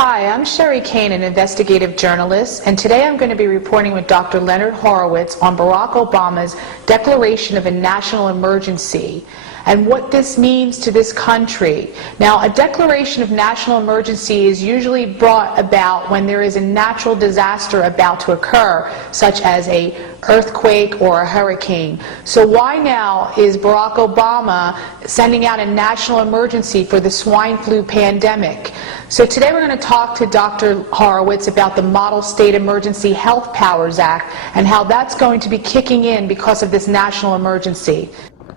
Hi, I'm Sherri Kane, an investigative journalist, and today I'm going to be reporting with Dr. Leonard Horowitz on Barack Obama's declaration of a national emergency and what this means to this country. Now, a declaration of national emergency is usually brought about when there is a natural disaster about to occur, such as an earthquake or a hurricane. So why now is Barack Obama sending out a national emergency for the swine flu pandemic? So today we're going to talk to Dr. Horowitz about the Model State Emergency Health Powers Act and how that's going to be kicking in because of this national emergency.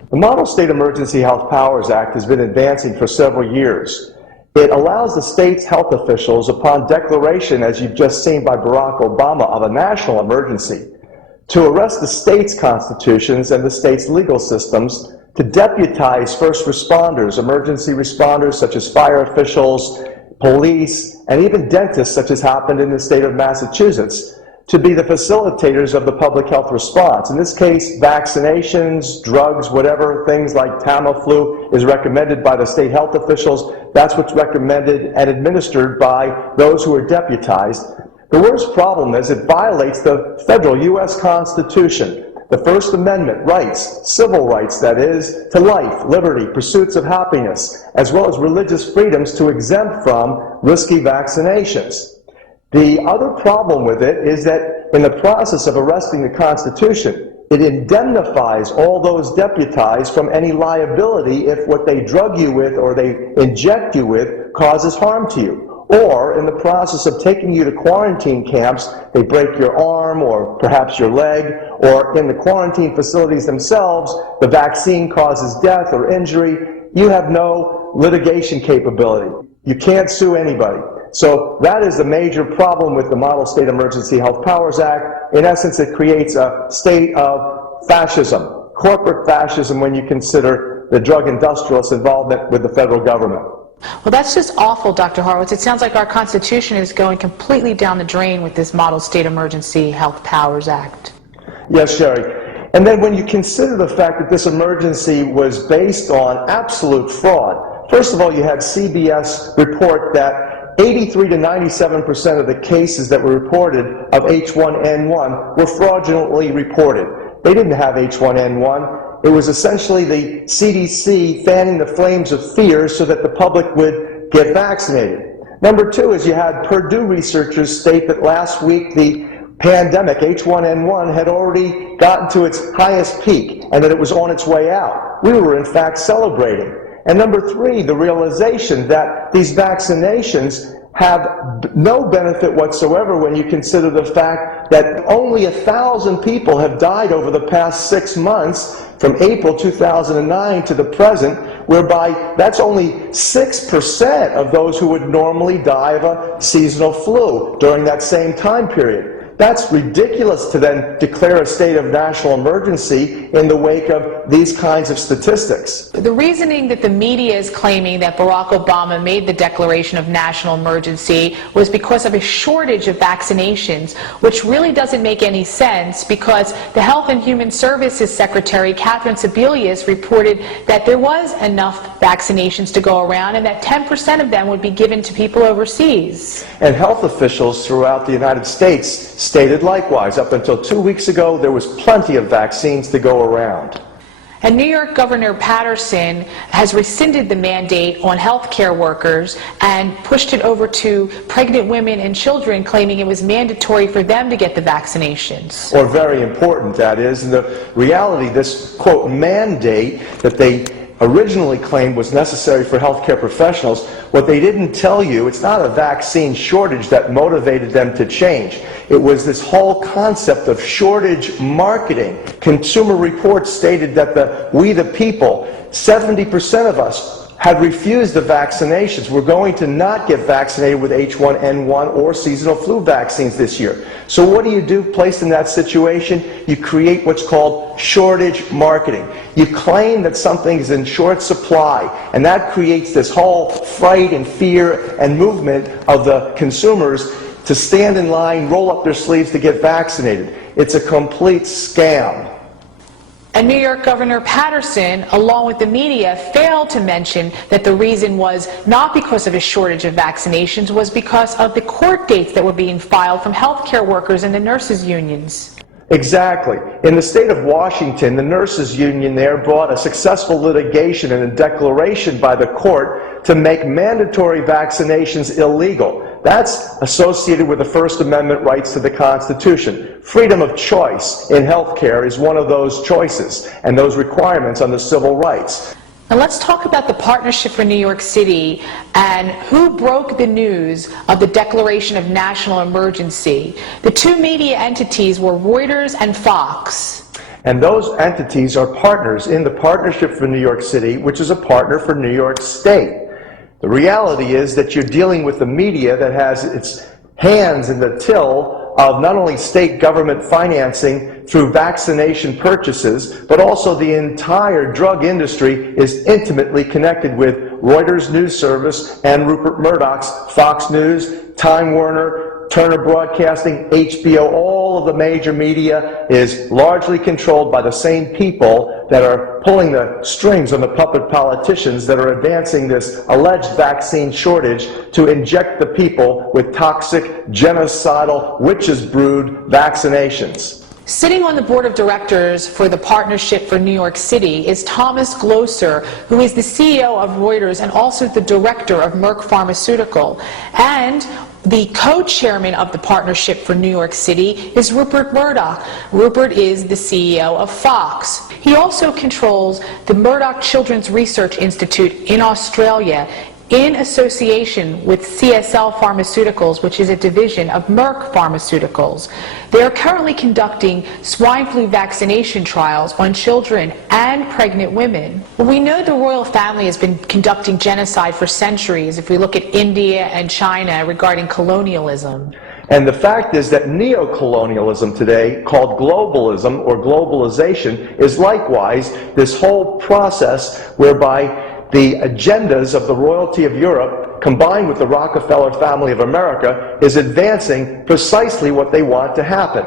The Model State Emergency Health Powers Act has been advancing for several years. It allows the state's health officials, upon declaration, as you've just seen by Barack Obama, of a national emergency, to arrest the state's constitutions and the state's legal systems, to deputize first responders, emergency responders such as fire officials, police, and even dentists, such as happened in the state of Massachusetts, to be the facilitators of the public health response. In this case, vaccinations, drugs, whatever, things like Tamiflu is recommended by the state health officials. That's what's recommended and administered by those who are deputized. The worst problem is it violates the federal U.S. Constitution, the First Amendment rights, civil rights that is, to life, liberty, pursuits of happiness, as well as religious freedoms to exempt from risky vaccinations. The other problem with it is that in the process of arresting the Constitution, it indemnifies all those deputized from any liability if what they drug you with or they inject you with causes harm to you. Or in the process of taking you to quarantine camps, they break your arm or perhaps your leg, or in the quarantine facilities themselves, the vaccine causes death or injury. You have no litigation capability. You can't sue anybody. So that is the major problem with the Model State Emergency Health Powers Act. In essence, it creates a state of fascism, corporate fascism, when you consider the drug industrialists' involvement with the federal government. Well, that's just awful, Dr. Horowitz. It sounds like our Constitution is going completely down the drain with this Model State Emergency Health Powers Act. Yes, Sherri. And then when you consider the fact that this emergency was based on absolute fraud, first of all, you had CBS report that 83 to 97% of the cases that were reported of H1N1 were fraudulently reported. They didn't have H1N1. It was essentially the CDC fanning the flames of fear so that the public would get vaccinated. Number two is you had Purdue researchers state that last week the pandemic, H1N1, had already gotten to its highest peak and that it was on its way out. We were in fact celebrating. And number three, the realization that these vaccinations have no benefit whatsoever when you consider the fact that only 1,000 people have died over the past 6 months from April 2009 to the present, whereby that's only 6% of those who would normally die of a seasonal flu during that same time period. That's ridiculous to then declare a state of national emergency in the wake of these kinds of statistics. The reasoning that the media is claiming that Barack Obama made the declaration of national emergency was because of a shortage of vaccinations, which really doesn't make any sense because the Health and Human Services Secretary, Catherine Sebelius, reported that there was enough vaccinations to go around and that 10% of them would be given to people overseas. And health officials throughout the United States stated likewise. Up until 2 weeks ago, there was plenty of vaccines to go around. And New York Governor Patterson has rescinded the mandate on healthcare workers and pushed it over to pregnant women and children, claiming it was mandatory for them to get the vaccinations. Or very important, that is. In the reality, this, quote, mandate that they originally claimed was necessary for healthcare professionals, what they didn't tell you, it's not a vaccine shortage that motivated them to change. It was this whole concept of shortage marketing. Consumer Reports stated that we the people, 70% of us, had refused the vaccinations. We're going to not get vaccinated with H1N1 or seasonal flu vaccines this year. So what do? Placed in that situation, you create what's called shortage marketing. You claim that something is in short supply, and that creates this whole fright and fear and movement of the consumers to stand in line, roll up their sleeves to get vaccinated. It's a complete scam. And New York Governor Patterson, along with the media, failed to mention that the reason was not because of a shortage of vaccinations, was because of the court dates that were being filed from healthcare workers and the nurses' unions. Exactly. In the state of Washington, the nurses' union there brought a successful litigation and a declaration by the court to make mandatory vaccinations illegal. That's associated with the First Amendment rights to the Constitution. Freedom of choice in health care is one of those choices and those requirements under civil rights. Now let's talk about the Partnership for New York City and who broke the news of the declaration of national emergency. The two media entities were Reuters and Fox. And those entities are partners in the Partnership for New York City, which is a partner for New York State. The reality is that you're dealing with the media that has its hands in the till of not only state government financing through vaccination purchases, but also the entire drug industry is intimately connected with Reuters News Service and Rupert Murdoch's Fox News, Time Warner, Turner Broadcasting, HBO. All of the major media is largely controlled by the same people that are pulling the strings on the puppet politicians that are advancing this alleged vaccine shortage to inject the people with toxic, genocidal, witches brewed vaccinations. Sitting on the board of directors for the Partnership for New York City is Thomas Gloser, who is the CEO of Reuters and also the director of Merck Pharmaceutical. And the co-chairman of the Partnership for New York City is Rupert Murdoch. Rupert is the CEO of Fox. He also controls the Murdoch Children's Research Institute in Australia, in association with CSL Pharmaceuticals, which is a division of Merck Pharmaceuticals. They are currently conducting swine flu vaccination trials on children and pregnant women. Well, we know the royal family has been conducting genocide for centuries if we look at India and China regarding colonialism. And the fact is that neocolonialism today, called globalism or globalization, is likewise this whole process whereby the agendas of the royalty of Europe, combined with the Rockefeller family of America, is advancing precisely what they want to happen.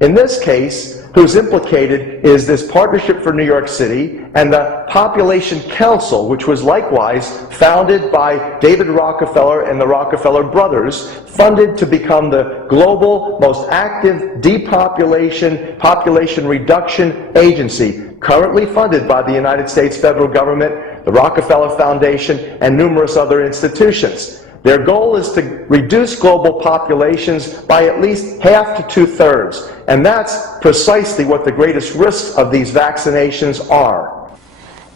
In this case, who's implicated is this Partnership for New York City and the Population Council, which was likewise founded by David Rockefeller and the Rockefeller brothers, funded to become the global most active depopulation, population reduction agency, currently funded by the United States federal government, the Rockefeller Foundation, and numerous other institutions. Their goal is to reduce global populations by at least half to two-thirds, and that's precisely what the greatest risks of these vaccinations are.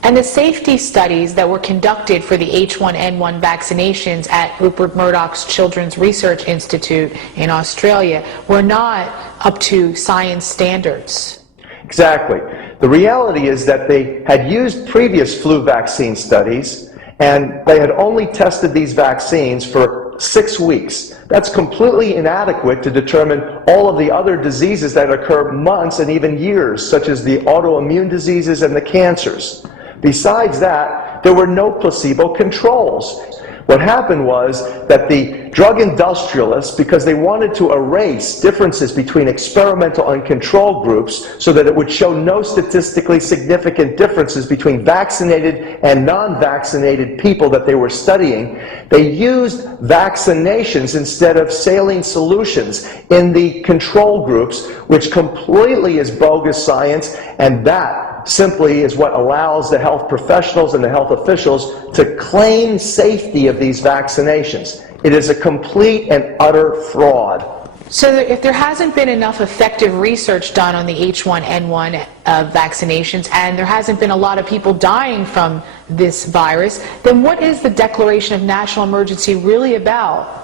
And the safety studies that were conducted for the H1N1 vaccinations at Rupert Murdoch's Children's Research Institute in Australia were not up to science standards. Exactly. The reality is that they had used previous flu vaccine studies, and they had only tested these vaccines for 6 weeks. That's completely inadequate to determine all of the other diseases that occur months and even years, such as the autoimmune diseases and the cancers. Besides that, there were no placebo controls. What happened was that the drug industrialists, because they wanted to erase differences between experimental and control groups so that it would show no statistically significant differences between vaccinated and non-vaccinated people that they were studying, they used vaccinations instead of saline solutions in the control groups, which completely is bogus science, and that simply is what allows the health professionals and the health officials to claim safety of these vaccinations. It is a complete and utter fraud. So if there hasn't been enough effective research done on the H1N1 vaccinations, and there hasn't been a lot of people dying from this virus, then what is the declaration of national emergency really about?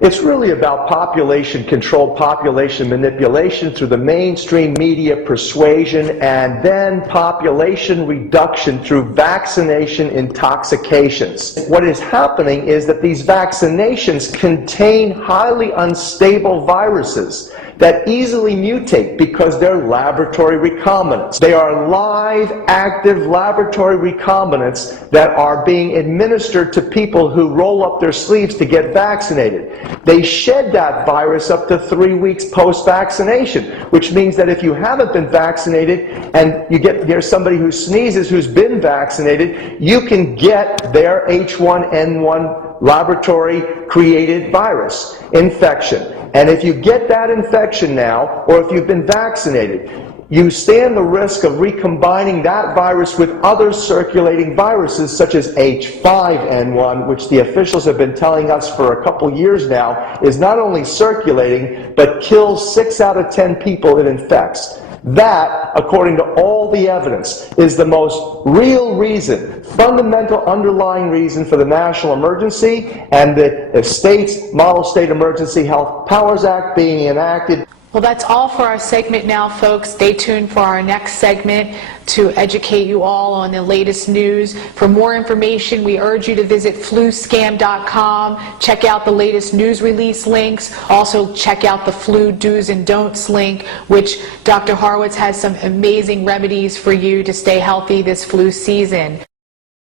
It's really about population control, population manipulation through the mainstream media persuasion, and then population reduction through vaccination intoxications. What is happening is that these vaccinations contain highly unstable viruses. that easily mutate because they're laboratory recombinants. They are live, active laboratory recombinants that are being administered to people who roll up their sleeves to get vaccinated. They shed that virus up to 3 weeks post-vaccination, which means that if you haven't been vaccinated and you get near somebody who sneezes who's been vaccinated, you can get their H1N1 laboratory-created virus infection. And if you get that infection now, or if you've been vaccinated, you stand the risk of recombining that virus with other circulating viruses such as H5N1, which the officials have been telling us for a couple years now is not only circulating, but kills 6 out of 10 people it infects. That, according to all the evidence, is the most real reason, fundamental underlying reason for the national emergency and the state's Model State Emergency Health Powers Act being enacted. Well, that's all for our segment now, folks. Stay tuned for our next segment to educate you all on the latest news. For more information, we urge you to visit fluscam.com. Check out the latest news release links. Also, check out the flu do's and don'ts link, which Dr. Horowitz has some amazing remedies for you to stay healthy this flu season.